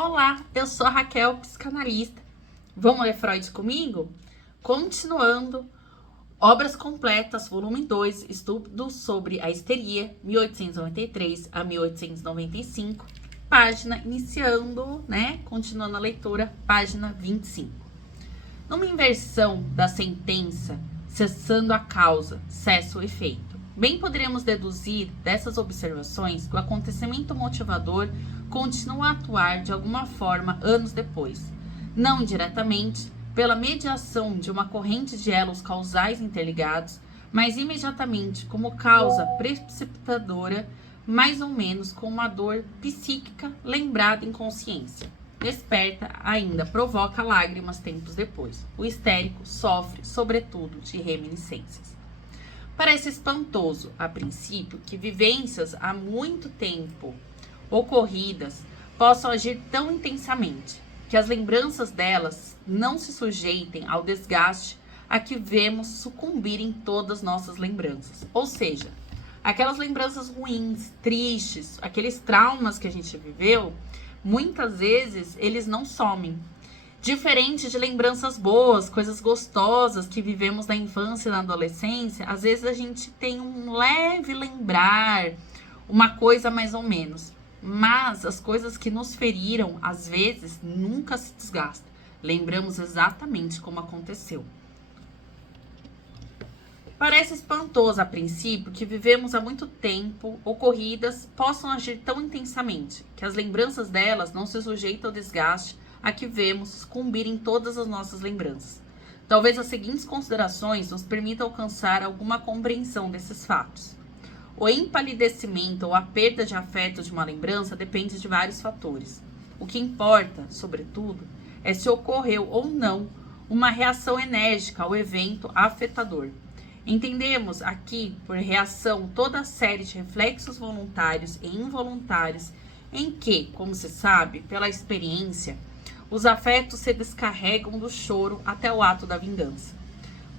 Olá, eu sou a Raquel, psicanalista. Vamos ler Freud comigo? Continuando, Obras Completas, volume 2, Estudo sobre a Histeria, 1893 a 1895, página, iniciando, continuando a leitura, página 25. Numa inversão da sentença, cessando a causa, cessa o efeito. Bem poderíamos deduzir dessas observações que o acontecimento motivador continua a atuar de alguma forma anos depois, não indiretamente, pela mediação de uma corrente de elos causais interligados, mas imediatamente como causa precipitadora, mais ou menos com uma dor psíquica lembrada em consciência. Desperta, ainda provoca lágrimas tempos depois. O histérico sofre, sobretudo, de reminiscências. Parece espantoso, a princípio, que vivências há muito tempo ocorridas possam agir tão intensamente, que as lembranças delas não se sujeitem ao desgaste a que vemos sucumbirem todas nossas lembranças. Ou seja, aquelas lembranças ruins, tristes, aqueles traumas que a gente viveu, muitas vezes eles não somem. Diferente de lembranças boas, coisas gostosas que vivemos na infância e na adolescência, às vezes a gente tem um leve lembrar, uma coisa mais ou menos. Mas as coisas que nos feriram, às vezes, nunca se desgastam. Lembramos exatamente como aconteceu. Parece espantoso a princípio que vivemos há muito tempo ocorridas possam agir tão intensamente, que as lembranças delas não se sujeitam ao desgaste a que vemos sucumbir em todas as nossas lembranças. Talvez as seguintes considerações nos permitam alcançar alguma compreensão desses fatos. O empalidecimento ou a perda de afeto de uma lembrança depende de vários fatores. O que importa, sobretudo, é se ocorreu ou não uma reação enérgica ao evento afetador. Entendemos aqui, por reação, toda a série de reflexos voluntários e involuntários em que, como se sabe, pela experiência, os afetos se descarregam do choro até o ato da vingança.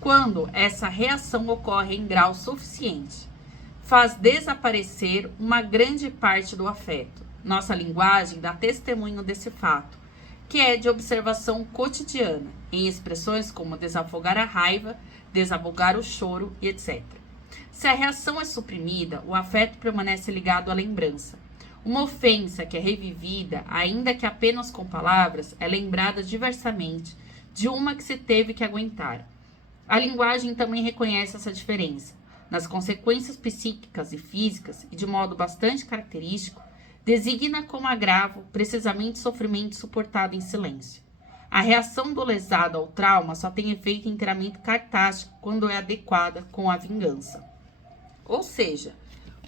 Quando essa reação ocorre em grau suficiente, faz desaparecer uma grande parte do afeto. Nossa linguagem dá testemunho desse fato, que é de observação cotidiana, em expressões como desafogar a raiva, desafogar o choro e etc. Se a reação é suprimida, o afeto permanece ligado à lembrança. Uma ofensa que é revivida, ainda que apenas com palavras, é lembrada diversamente de uma que se teve que aguentar. A linguagem também reconhece essa diferença. Nas consequências psíquicas e físicas, e de modo bastante característico, designa como agravo precisamente sofrimento suportado em silêncio. A reação do lesado ao trauma só tem efeito inteiramente cartástico quando é adequada com a vingança. Ou seja,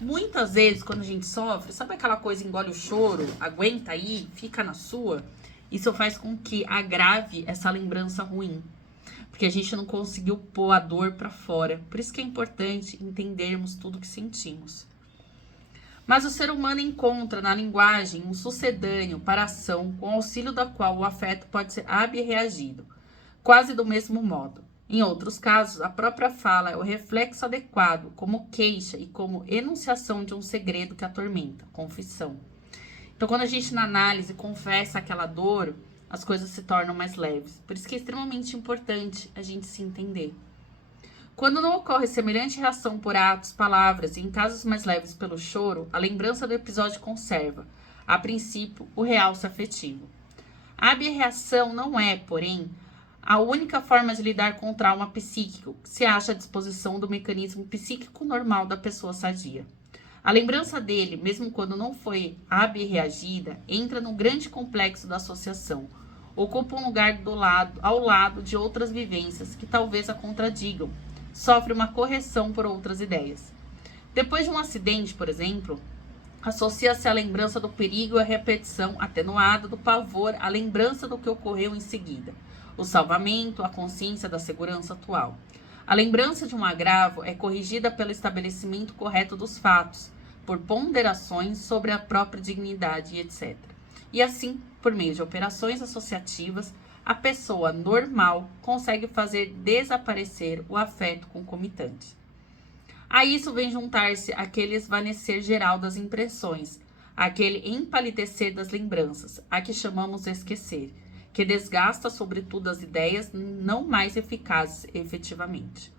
muitas vezes quando a gente sofre, sabe aquela coisa, engole o choro, aguenta aí, fica na sua? Isso faz com que agrave essa lembrança ruim, porque a gente não conseguiu pôr a dor para fora. Por isso que é importante entendermos tudo que sentimos. Mas o ser humano encontra na linguagem um sucedâneo para a ação com auxílio da qual o afeto pode ser abreagido, quase do mesmo modo. Em outros casos, a própria fala é o reflexo adequado, como queixa e como enunciação de um segredo que atormenta, confissão. Então, quando a gente na análise confessa aquela dor, as coisas se tornam mais leves. Por isso que é extremamente importante a gente se entender. Quando não ocorre semelhante reação por atos, palavras e em casos mais leves pelo choro, a lembrança do episódio conserva, a princípio, o realce afetivo. A abreação não é, porém, a única forma de lidar com o trauma psíquico que se acha à disposição do mecanismo psíquico normal da pessoa sadia. A lembrança dele, mesmo quando não foi abreagida, entra no grande complexo da associação, ocupa um lugar ao lado de outras vivências que talvez a contradigam, sofre uma correção por outras ideias. Depois de um acidente, por exemplo, associa-se a lembrança do perigo à repetição atenuada do pavor à lembrança do que ocorreu em seguida, o salvamento, a consciência da segurança atual. A lembrança de um agravo é corrigida pelo estabelecimento correto dos fatos, por ponderações sobre a própria dignidade e etc. E assim, por meio de operações associativas, a pessoa normal consegue fazer desaparecer o afeto concomitante. A isso vem juntar-se aquele esvanecer geral das impressões, aquele empalidecer das lembranças, a que chamamos de esquecer, que desgasta sobretudo as ideias não mais eficazes efetivamente.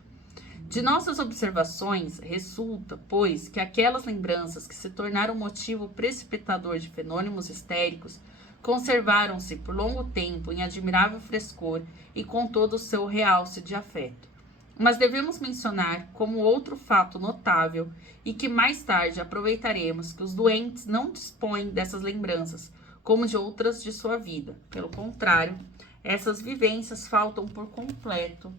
De nossas observações, resulta, pois, que aquelas lembranças que se tornaram motivo precipitador de fenômenos histéricos conservaram-se por longo tempo em admirável frescor e com todo o seu realce de afeto. Mas devemos mencionar como outro fato notável e que mais tarde aproveitaremos que os doentes não dispõem dessas lembranças como de outras de sua vida. Pelo contrário, essas vivências faltam por completo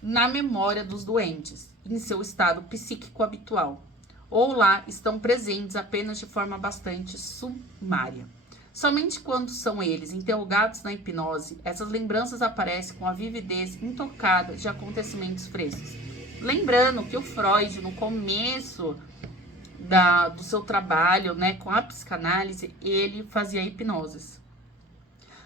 na memória dos doentes, em seu estado psíquico habitual, ou lá estão presentes apenas de forma bastante sumária. Somente quando são eles interrogados na hipnose, essas lembranças aparecem com a vividez intocada de acontecimentos frescos. Lembrando que o Freud, no começo do seu trabalho, né, com a psicanálise, ele fazia hipnoses.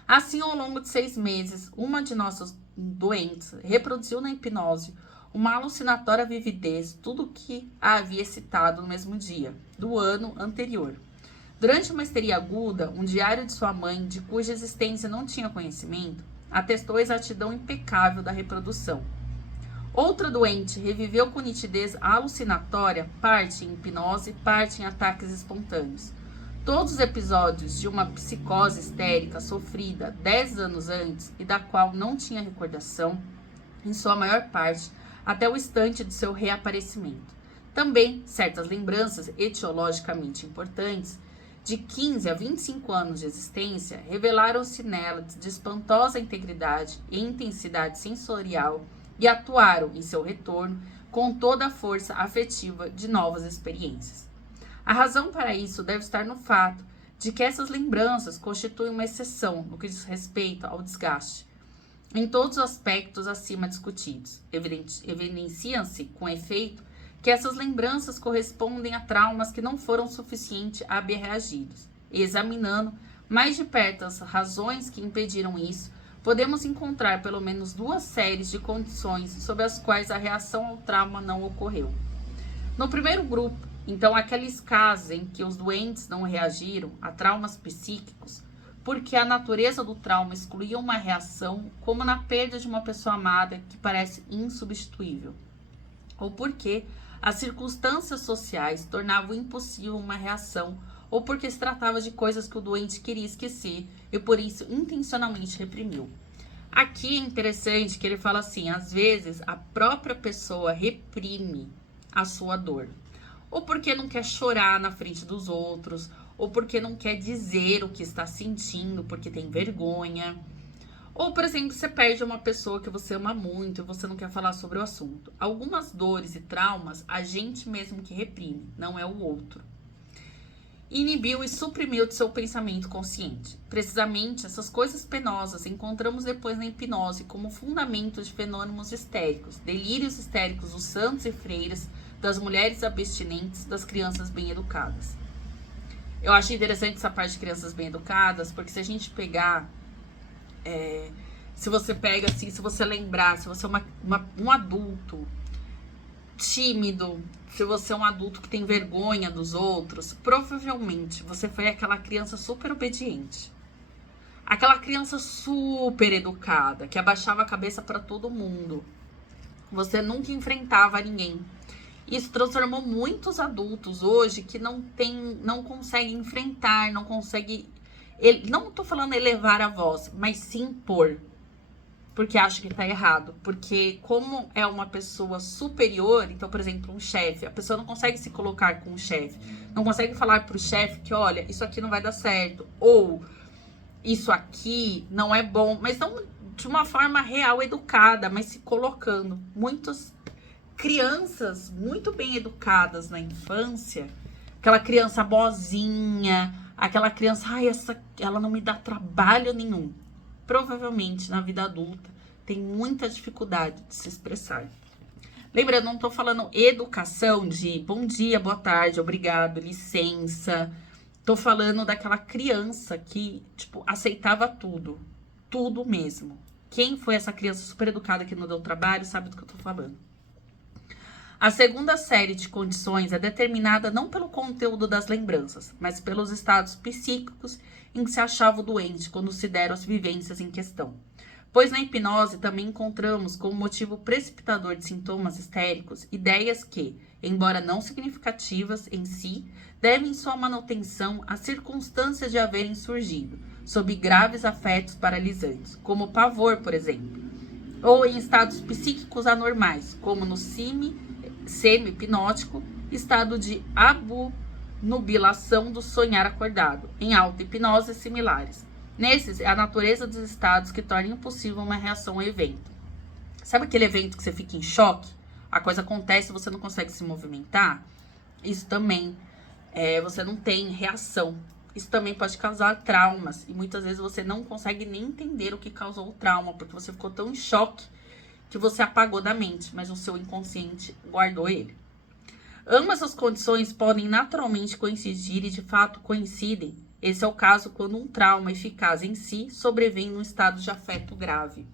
Assim, ao longo de 6 meses, uma de nossas doentes reproduziu na hipnose uma alucinatória vividez, tudo que a havia excitado no mesmo dia, do ano anterior. Durante uma histeria aguda, um diário de sua mãe, de cuja existência não tinha conhecimento, atestou a exatidão impecável da reprodução. Outra doente reviveu com nitidez alucinatória, parte em hipnose, parte em ataques espontâneos. Todos os episódios de uma psicose histérica sofrida 10 anos antes e da qual não tinha recordação, em sua maior parte, até o instante de seu reaparecimento. Também, certas lembranças etiologicamente importantes, de 15 a 25 anos de existência, revelaram-se nela de espantosa integridade e intensidade sensorial e atuaram em seu retorno com toda a força afetiva de novas experiências. A razão para isso deve estar no fato de que essas lembranças constituem uma exceção no que diz respeito ao desgaste. Em todos os aspectos acima discutidos, evidenciam-se, com efeito, que essas lembranças correspondem a traumas que não foram suficientes a haver reagidos. E examinando mais de perto as razões que impediram isso, podemos encontrar pelo menos 2 séries de condições sob as quais a reação ao trauma não ocorreu. No primeiro grupo, então, aqueles casos em que os doentes não reagiram a traumas psíquicos, porque a natureza do trauma excluía uma reação, como na perda de uma pessoa amada que parece insubstituível, ou porque as circunstâncias sociais tornavam impossível uma reação, ou porque se tratava de coisas que o doente queria esquecer e por isso intencionalmente reprimiu. Aqui é interessante que ele fala assim, às vezes a própria pessoa reprime a sua dor, ou porque não quer chorar na frente dos outros, ou porque não quer dizer o que está sentindo, porque tem vergonha. Ou, por exemplo, você perde uma pessoa que você ama muito e você não quer falar sobre o assunto. Algumas dores e traumas a gente mesmo que reprime, não é o outro. Inibiu e suprimiu de seu pensamento consciente. Precisamente essas coisas penosas encontramos depois na hipnose como fundamento de fenômenos histéricos, delírios histéricos dos santos e freiras, das mulheres abstinentes, das crianças bem educadas. Eu achei interessante essa parte de crianças bem educadas, porque se a gente pegar, se você pega assim, se você lembrar, se você é um adulto tímido, se você é um adulto que tem vergonha dos outros, provavelmente você foi aquela criança super obediente. Aquela criança super educada, que abaixava a cabeça para todo mundo. Você nunca enfrentava ninguém. Isso transformou muitos adultos hoje que não conseguem enfrentar, não conseguem, não tô falando elevar a voz, mas se impor, porque acha que tá errado, porque como é uma pessoa superior, então, por exemplo, um chefe, a pessoa não consegue se colocar com o chefe, não consegue falar pro chefe que, olha, isso aqui não vai dar certo, ou isso aqui não é bom, mas não de uma forma real, educada, mas se colocando. Muitos crianças muito bem educadas na infância, aquela criança boazinha, aquela criança, ela não me dá trabalho nenhum. Provavelmente na vida adulta tem muita dificuldade de se expressar. Lembrando, não tô falando educação de bom dia, boa tarde, obrigado, licença. Tô falando daquela criança que, tipo, aceitava tudo. Tudo mesmo. Quem foi essa criança super educada que não deu trabalho sabe do que eu tô falando. A segunda série de condições é determinada não pelo conteúdo das lembranças, mas pelos estados psíquicos em que se achava o doente quando se deram as vivências em questão. Pois na hipnose também encontramos como motivo precipitador de sintomas histéricos ideias que, embora não significativas em si, devem sua manutenção às circunstâncias de haverem surgido, sob graves afetos paralisantes, como o pavor, por exemplo, ou em estados psíquicos anormais, como no semi-hipnótico, estado de abnubilação do sonhar acordado, em auto-hipnose similares. Nesses, é a natureza dos estados que torna impossível uma reação ao evento. Sabe aquele evento que você fica em choque? A coisa acontece e você não consegue se movimentar? Isso também, você não tem reação. Isso também pode causar traumas. E muitas vezes você não consegue nem entender o que causou o trauma, porque você ficou tão em choque que você apagou da mente, mas o seu inconsciente guardou ele. Ambas as condições podem naturalmente coincidir e de fato coincidem. Esse é o caso quando um trauma eficaz em si sobrevém num estado de afeto grave,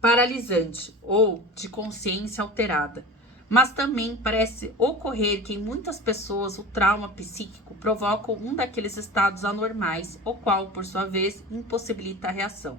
paralisante ou de consciência alterada. Mas também parece ocorrer que em muitas pessoas o trauma psíquico provoca um daqueles estados anormais, o qual, por sua vez, impossibilita a reação.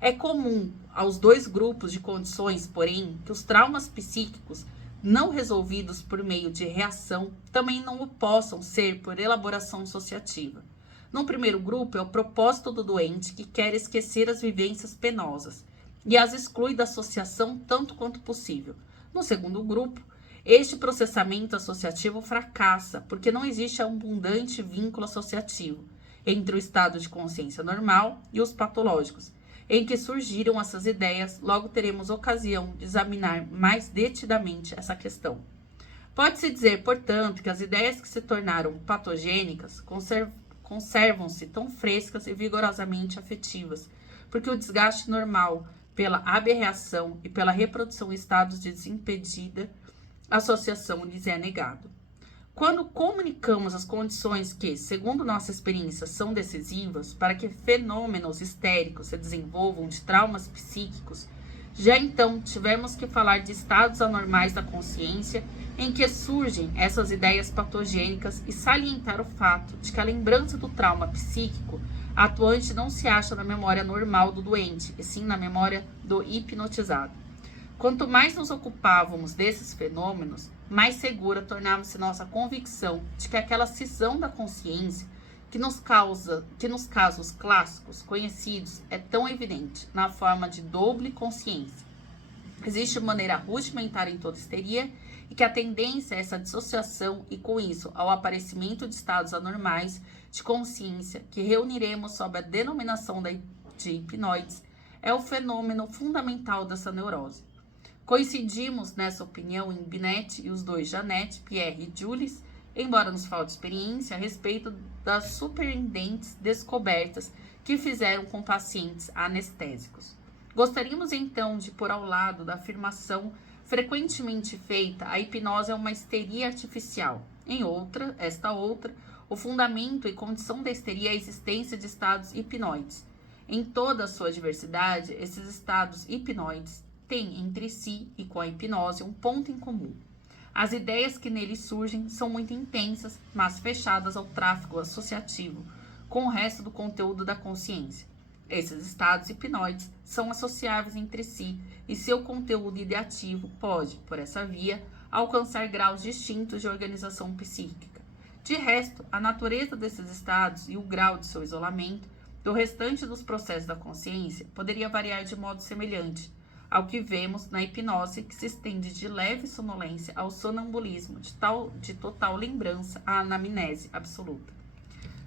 É comum aos dois grupos de condições, porém, que os traumas psíquicos não resolvidos por meio de reação também não o possam ser por elaboração associativa. No primeiro grupo é o propósito do doente que quer esquecer as vivências penosas e as exclui da associação tanto quanto possível. No segundo grupo, este processamento associativo fracassa porque não existe abundante vínculo associativo entre o estado de consciência normal e os patológicos, em que surgiram essas ideias. Logo teremos ocasião de examinar mais detidamente essa questão. Pode-se dizer, portanto, que as ideias que se tornaram patogênicas conservam-se tão frescas e vigorosamente afetivas, porque o desgaste normal pela aberração e pela reprodução em estados de desimpedida associação lhes é negado. Quando comunicamos as condições que, segundo nossa experiência, são decisivas para que fenômenos histéricos se desenvolvam de traumas psíquicos, já então tivemos que falar de estados anormais da consciência em que surgem essas ideias patogênicas e salientar o fato de que a lembrança do trauma psíquico atuante não se acha na memória normal do doente, e sim na memória do hipnotizado. Quanto mais nos ocupávamos desses fenômenos, mais segura tornava-se nossa convicção de que aquela cisão da consciência que nos casos clássicos conhecidos é tão evidente na forma de doble consciência. Existe maneira rudimentar em toda histeria e que a tendência a essa dissociação e com isso ao aparecimento de estados anormais de consciência que reuniremos sob a denominação de hipnoides é o fenômeno fundamental dessa neurose. Coincidimos nessa opinião em Binet e os dois Janet, Pierre e Jules, embora nos falte experiência a respeito das surpreendentes descobertas que fizeram com pacientes anestésicos. Gostaríamos então de pôr ao lado da afirmação frequentemente feita: a hipnose é uma histeria artificial. Esta outra, o fundamento e condição da histeria é a existência de estados hipnoides. Em toda a sua diversidade, esses estados hipnoides têm entre si e com a hipnose um ponto em comum. As ideias que neles surgem são muito intensas, mas fechadas ao tráfego associativo com o resto do conteúdo da consciência. Esses estados hipnoides são associáveis entre si e seu conteúdo ideativo pode, por essa via, alcançar graus distintos de organização psíquica. De resto, a natureza desses estados e o grau de seu isolamento do restante dos processos da consciência poderia variar de modo semelhante ao que vemos na hipnose, que se estende de leve sonolência ao sonambulismo, de total lembrança à anamnese absoluta.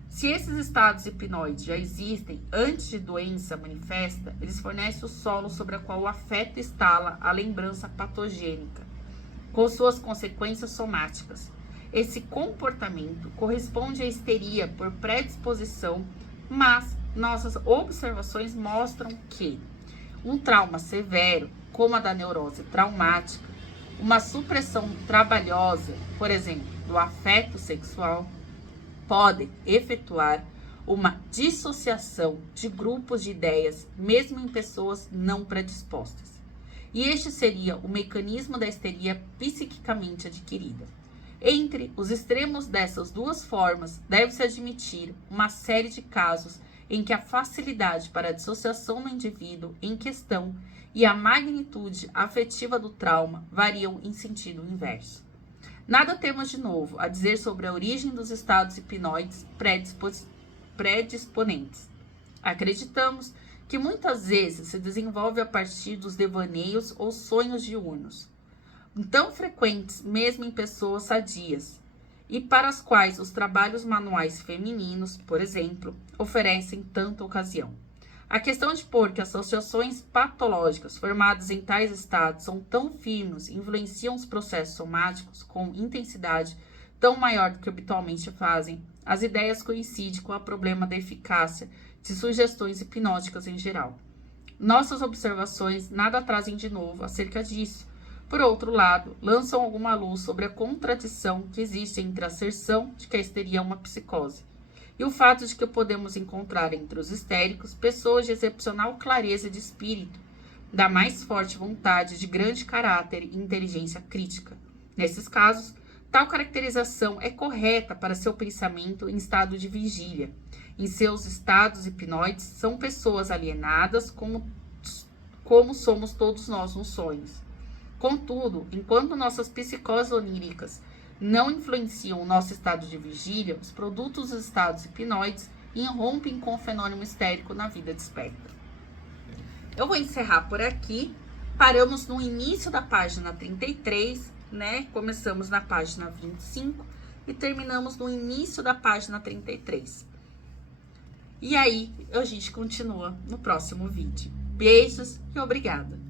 Se esses estados hipnoides já existem antes de doença manifesta, eles fornecem o solo sobre o qual o afeto instala a lembrança patogênica, com suas consequências somáticas. Esse comportamento corresponde à histeria por predisposição, mas nossas observações mostram que um trauma severo, como a da neurose traumática, uma supressão trabalhosa, por exemplo, do afeto sexual, podem efetuar uma dissociação de grupos de ideias, mesmo em pessoas não predispostas. e este seria o mecanismo da histeria psiquicamente adquirida. Entre os extremos dessas duas formas, deve-se admitir uma série de casos em que a facilidade para a dissociação no indivíduo em questão e a magnitude afetiva do trauma variam em sentido inverso. Nada temos de novo a dizer sobre a origem dos estados hipnóides predisponentes. Acreditamos que muitas vezes se desenvolve a partir dos devaneios ou sonhos diurnos, tão frequentes mesmo em pessoas sadias, e para as quais os trabalhos manuais femininos, por exemplo, oferecem tanta ocasião. A questão de pôr que associações patológicas formadas em tais estados são tão firmes e influenciam os processos somáticos com intensidade tão maior do que habitualmente fazem, as ideias coincidem com o problema da eficácia de sugestões hipnóticas em geral. Nossas observações nada trazem de novo acerca disso. Por outro lado, lançam alguma luz sobre a contradição que existe entre a asserção de que a histeria é uma psicose e o fato de que podemos encontrar entre os histéricos pessoas de excepcional clareza de espírito, da mais forte vontade, de grande caráter e inteligência crítica. Nesses casos, tal caracterização é correta para seu pensamento em estado de vigília. Em seus estados hipnóides, são pessoas alienadas como somos todos nós nos sonhos. Contudo, enquanto nossas psicoses oníricas não influenciam o nosso estado de vigília, os produtos dos estados hipnóides irrompem com o fenômeno histérico na vida desperta. Eu vou encerrar por aqui. Paramos no início da página 33, né? Começamos na página 25 e terminamos no início da página 33. E aí, a gente continua no próximo vídeo. Beijos e obrigada!